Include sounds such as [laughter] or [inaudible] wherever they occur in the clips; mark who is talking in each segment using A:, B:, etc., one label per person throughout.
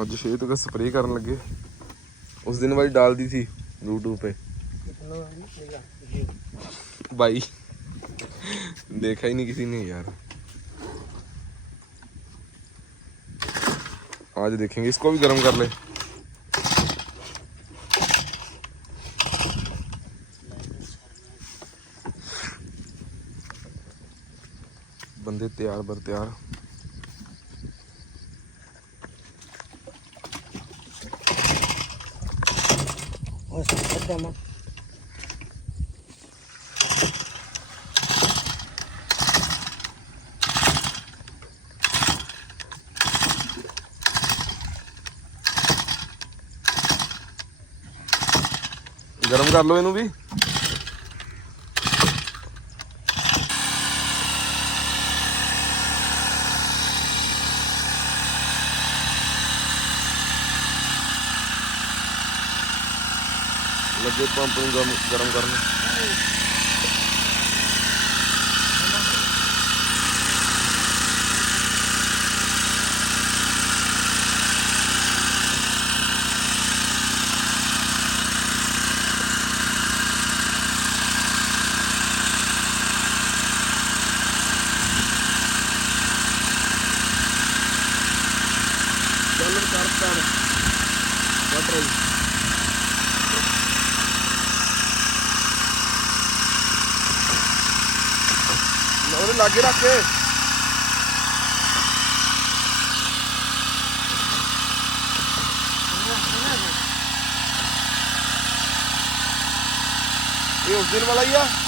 A: अज शेत का स्परे कर करने लगे उस दिन वाली डाल दी थी यूट्यूब पे भाई [laughs] देखा ही नहीं किसी ने यार आज देखेंगे इसको भी गर्म कर ले [laughs] बंदे तैयार बर तैयार Ось, Гарм-гарм, ловину бей. lanjut pampung garam garam Продолжение следует... la gira que Eu viro ela aí,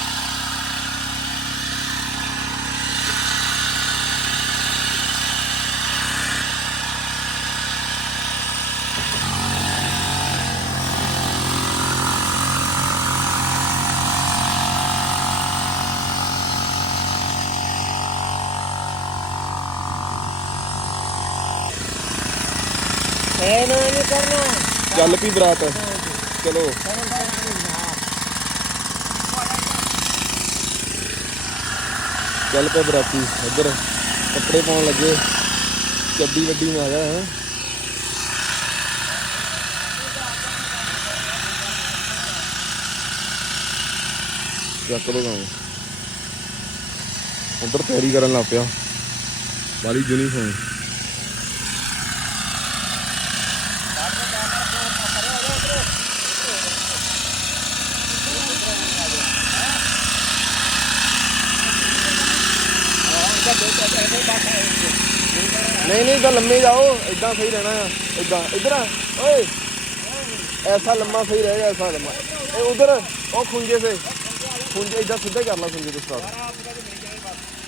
B: ਚੱਲ
A: ਪੀ ਬਰਾਤ ਚਲੋ ਚੱਲ ਪੇ ਬਰਾਤੀ ਇੱਧਰ ਕੱਪੜੇ ਪਾਉਣ ਲੱਗੇ ਚੱਡੀ ਵੱਡੀ ਆ ਗਿਆ ਹਾਂ ਜਾ ਕਰੋ ਨਾ ਉਧਰ ਤਿਆਰੀ ਕਰਨ ਲੱਪਿਆ ਵਾਲੀ ਜੁਨੀ ਹੋਣੀ नहीं नहीं इधर लम्बे जाओ इदा सही रहना है इदा इधर ओए ऐसा लम्बा सही रहेगा ऐसा लम्बा ए उधर ओ खुंजे से खुंजे इधर सीधे कर ला खुंजे दोस्त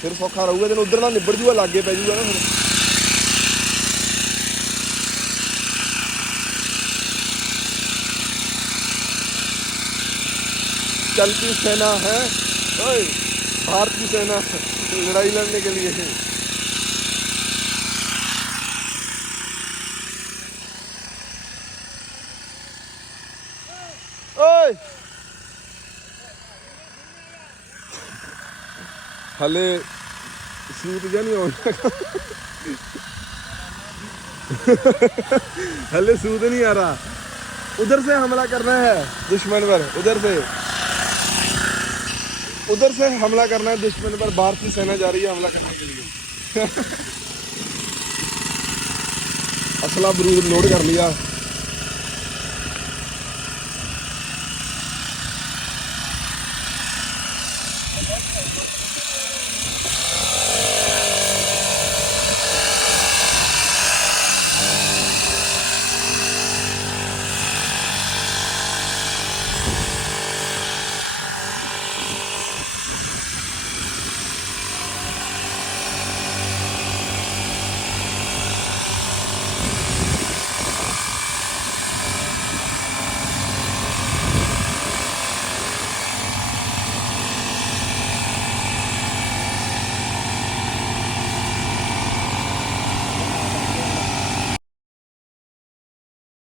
A: फिर सौखा रहूगा तेन उधर ना निबड़ जूगा लागे पै जूगा ना फिर चलती सेना है भारत की सेना लड़ाई लड़ने के लिए हले जहा नहीं आना [laughs] हले सूट नहीं आ रहा उधर से हमला करना है दुश्मन पर उधर से उधर से हमला करना है दुश्मन पर भारतीय सेना से जा रही है हमला करने के लिए असला बरूद लोड कर लिया